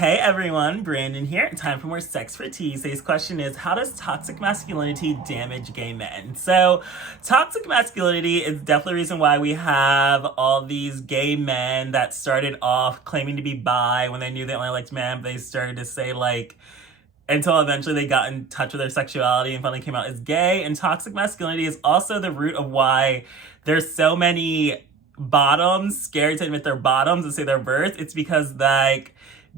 Hey everyone, Brandon here. Time for more SexxxPerTease. Today's question is, how does toxic masculinity damage gay men? So, toxic masculinity is definitely the reason why we have all these gay men that started off claiming to be bi when they knew they only liked men, but they started to say until eventually they got in touch with their sexuality and finally came out as gay. And toxic masculinity is also the root of why there's so many bottoms scared to admit they're bottoms and say they're birds. It's because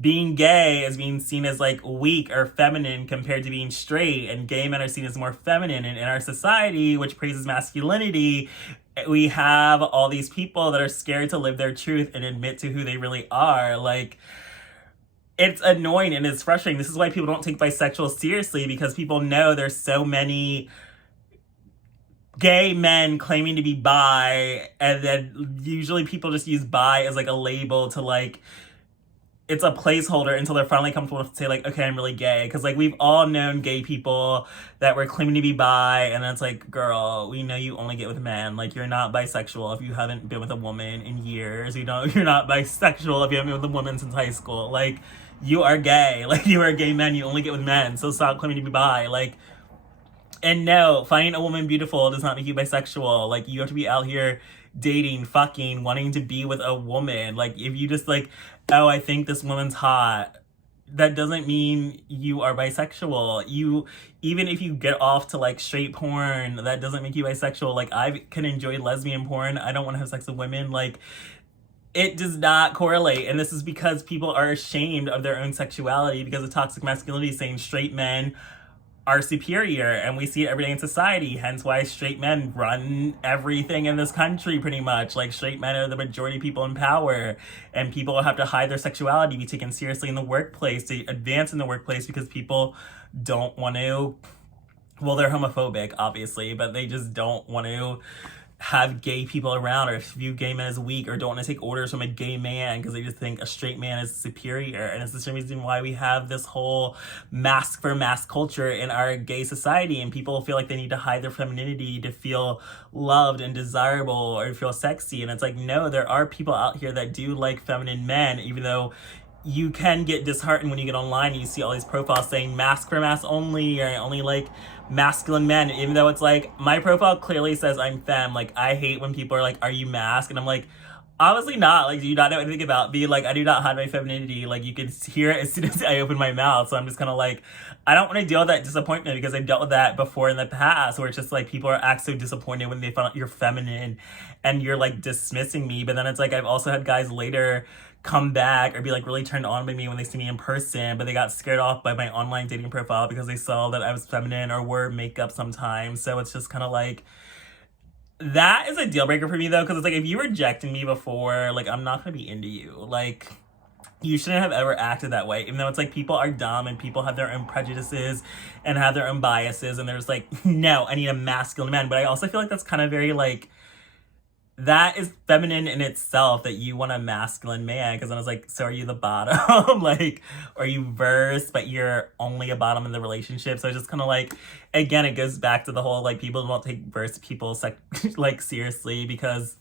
being gay is being seen as weak or feminine compared to being straight, and gay men are seen as more feminine. And in our society, which praises masculinity, we have all these people that are scared to live their truth and admit to who they really are. It's annoying and it's frustrating. This is why people don't take bisexual seriously, because people know there's so many gay men claiming to be bi, and then usually people just use bi as a label to it's a placeholder until they're finally comfortable enough to say okay, I'm really gay. Because we've all known gay people that were claiming to be bi, and it's girl, we know you only get with men. You're not bisexual if you haven't been with a woman in years. You're not bisexual if you haven't been with a woman since high school. You are gay. You are a gay man. You only get with men. So stop claiming to be bi. And no, finding a woman beautiful does not make you bisexual. You have to be out here dating, fucking, wanting to be with a woman. If you just oh, I think this woman's hot, that doesn't mean you are bisexual. Even if you get off to straight porn, that doesn't make you bisexual. I can enjoy lesbian porn. I don't want to have sex with women. It does not correlate. And this is because people are ashamed of their own sexuality because of toxic masculinity, saying straight men are superior, and we see it every day in society, hence why straight men run everything in this country pretty much. Straight men are the majority of people in power, and people have to hide their sexuality, be taken seriously in the workplace, to advance in the workplace, because people don't want to, well, they're homophobic obviously, but they just don't want to have gay people around, or view gay men as weak, or don't want to take orders from a gay man because they just think a straight man is superior. And it's the same reason why we have this whole mask for mask culture in our gay society, and people feel like they need to hide their femininity to feel loved and desirable or to feel sexy. And it's no, there are people out here that do like feminine men, even though you can get disheartened when you get online and you see all these profiles saying mask for mask only, or I only like masculine men, even though it's my profile clearly says I'm femme. I hate when people are are you mask? And I'm obviously not. Do you not know anything about me? I do not hide my femininity. You can hear it as soon as I open my mouth. So I'm just kind of I don't want to deal with that disappointment, because I've dealt with that before in the past, where it's just people are act so disappointed when they find out you're feminine and you're dismissing me. But then it's I've also had guys later come back or be really turned on by me when they see me in person, but they got scared off by my online dating profile because they saw that I was feminine or wore makeup sometimes. So it's just kind of that is a deal breaker for me, though, because it's if you rejected me before, I'm not gonna be into you. You shouldn't have ever acted that way, even though it's people are dumb and people have their own prejudices and have their own biases, and there's no, I need a masculine man. But I also feel that's kind of very that is feminine in itself, that you want a masculine man, because then I was so are you the bottom? Are you verse, but you're only a bottom in the relationship? So it's just kind of again, it goes back to the whole people don't take verse people seriously, because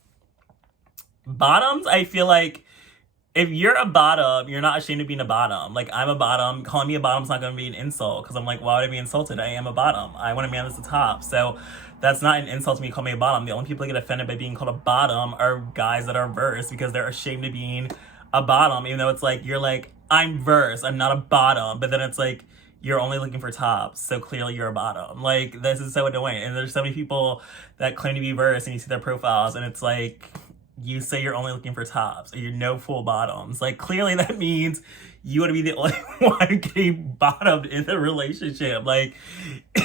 bottoms, I feel if you're a bottom, you're not ashamed of being a bottom. I'm a bottom. Calling me a bottom's not going to be an insult, because I'm why would I be insulted? I am a bottom. I want a man that's the top. So that's not an insult to me, call me a bottom. The only people that get offended by being called a bottom are guys that are verse, because they're ashamed of being a bottom, even though it's you're I'm verse, I'm not a bottom. But then it's you're only looking for tops, so clearly you're a bottom. This is so annoying. And there's so many people that claim to be verse, and you see their profiles, and it's you say you're only looking for tops, or you're no full bottoms. Clearly that means you want to be the only one getting bottomed in the relationship.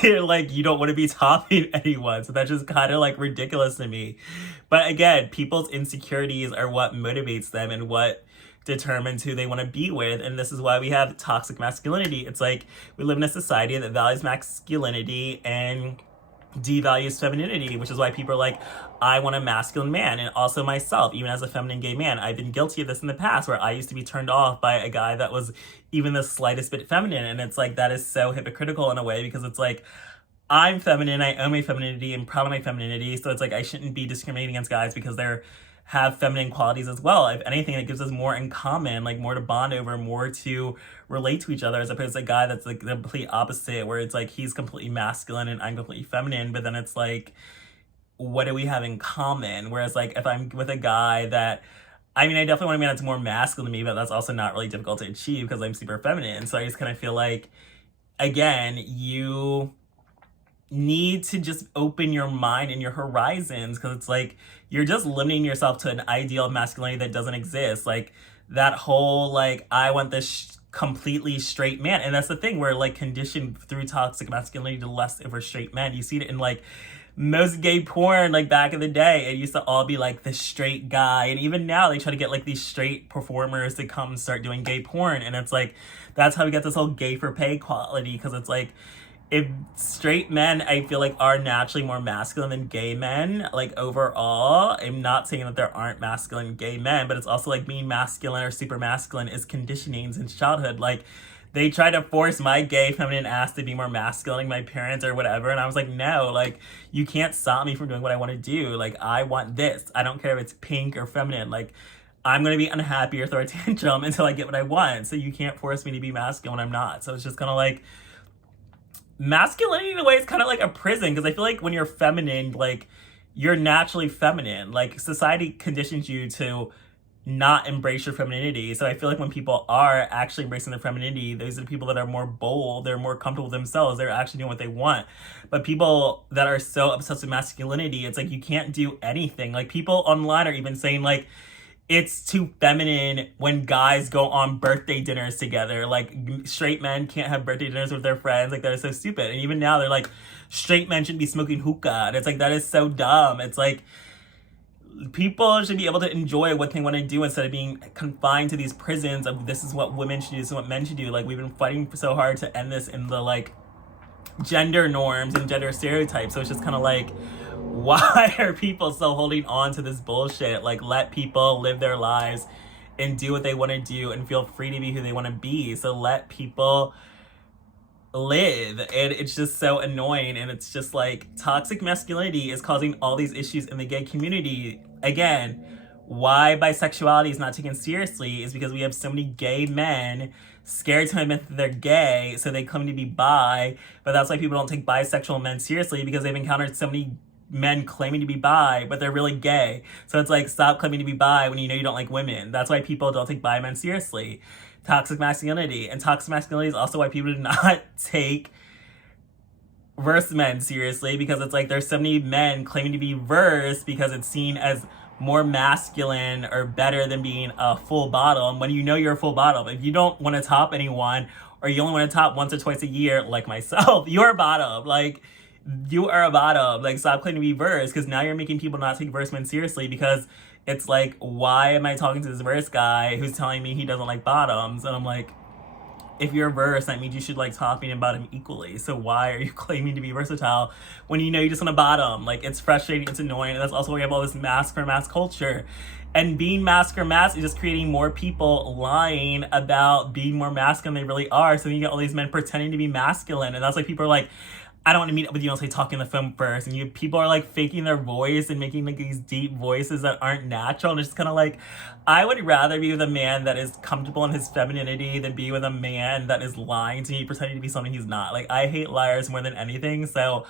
You don't want to be topping anyone. So that's just kind of ridiculous to me. But again, people's insecurities are what motivates them and what determines who they want to be with. And this is why we have toxic masculinity. It's we live in a society that values masculinity and devalues femininity, which is why people are I want a masculine man. And also myself, even as a feminine gay man, I've been guilty of this in the past, where I used to be turned off by a guy that was even the slightest bit feminine. And it's that is so hypocritical in a way, because it's I'm feminine, I own my femininity and proud of my femininity, so it's I shouldn't be discriminating against guys because they're have feminine qualities as well. If anything, it gives us more in common, like more to bond over, more to relate to each other, as opposed to a guy that's like the complete opposite, where it's like he's completely masculine and I'm completely feminine, but then it's like, what do we have in common? Whereas like if I'm with a guy that, I mean, I definitely want a man that's more masculine than me, but that's also not really difficult to achieve because I'm super feminine. So I just kind of feel like, again, you need to just open your mind and your horizons, because it's like you're just limiting yourself to an ideal of masculinity that doesn't exist. Like that whole like, I want this completely straight man. And that's the thing, we're like conditioned through toxic masculinity to lust over straight men. You see it in like most gay porn, like back in the day. It used to all be like the straight guy, and even now they try to get like these straight performers to come and start doing gay porn. And it's like, that's how we get this whole gay for pay quality, because it's like, if straight men, I feel like, are naturally more masculine than gay men, like overall. I'm not saying that there aren't masculine gay men, but it's also like being masculine or super masculine is conditioning since childhood. Like they try to force my gay feminine ass to be more masculine, like my parents or whatever, and I was like, no, like you can't stop me from doing what I want to do. Like I want this. I don't care if it's pink or feminine. Like I'm gonna be unhappy or throw a tantrum until I get what I want. So you can't force me to be masculine when I'm not. So it's just kind of like, masculinity in a way is kind of like a prison, because I feel like when you're feminine, like you're naturally feminine. Like society conditions you to not embrace your femininity. So I feel like when people are actually embracing their femininity, those are the people that are more bold, they're more comfortable with themselves, they're actually doing what they want. But people that are so obsessed with masculinity, it's like you can't do anything. Like people online are even saying like, it's too feminine when guys go on birthday dinners together. Like straight men can't have birthday dinners with their friends. Like that is so stupid. And even now they're like, straight men shouldn't be smoking hookah. And it's like, that is so dumb. It's like, people should be able to enjoy what they want to do instead of being confined to these prisons of this is what women should do, this is what men should do. Like we've been fighting so hard to end this in the like gender norms and gender stereotypes. So it's just kind of like, why are people still holding on to this bullshit? Like let people live their lives and do what they want to do and feel free to be who they want to be. So let people live. And it's just so annoying. And it's just like, toxic masculinity is causing all these issues in the gay community. Again, why bisexuality is not taken seriously is because we have so many gay men scared to admit that they're gay, so they claim to be bi. But that's why people don't take bisexual men seriously, because they've encountered so many men claiming to be bi, but they're really gay. So it's like, stop claiming to be bi when you know you don't like women. That's why people don't take bi men seriously. Toxic masculinity. And toxic masculinity is also why people do not take verse men seriously, because it's like there's so many men claiming to be verse because it's seen as more masculine or better than being a full bottom, when you know you're a full bottom. If you don't want to top anyone, or you only want to top once or twice a year, like myself, you're a bottom. Like, you are a bottom. Like, stop claiming to be verse, because now you're making people not take verse men seriously, because it's like, why am I talking to this verse guy who's telling me he doesn't like bottoms? And I'm like, if you're verse, that means you should like topping and bottom equally. So why are you claiming to be versatile when you know you just want to bottom? Like, it's frustrating, it's annoying, and that's also why we have all this mask for mask culture. And being mask for mask is just creating more people lying about being more masculine than they really are. So then you get all these men pretending to be masculine, and that's like, people are like, I don't want to meet up with you unless I talk in the phone first. And people are like faking their voice and making like these deep voices that aren't natural. And it's just kind of like, I would rather be with a man that is comfortable in his femininity than be with a man that is lying to me, pretending to be something he's not. Like, I hate liars more than anything. So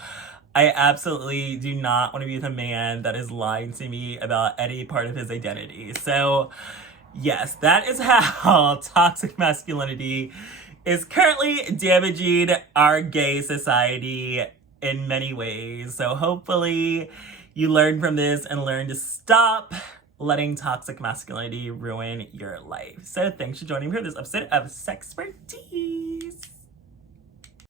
I absolutely do not want to be with a man that is lying to me about any part of his identity. So yes, that is how toxic masculinity is currently damaging our gay society in many ways. So hopefully you learn from this and learn to stop letting toxic masculinity ruin your life. So thanks for joining me for this episode of SexxxPerTease.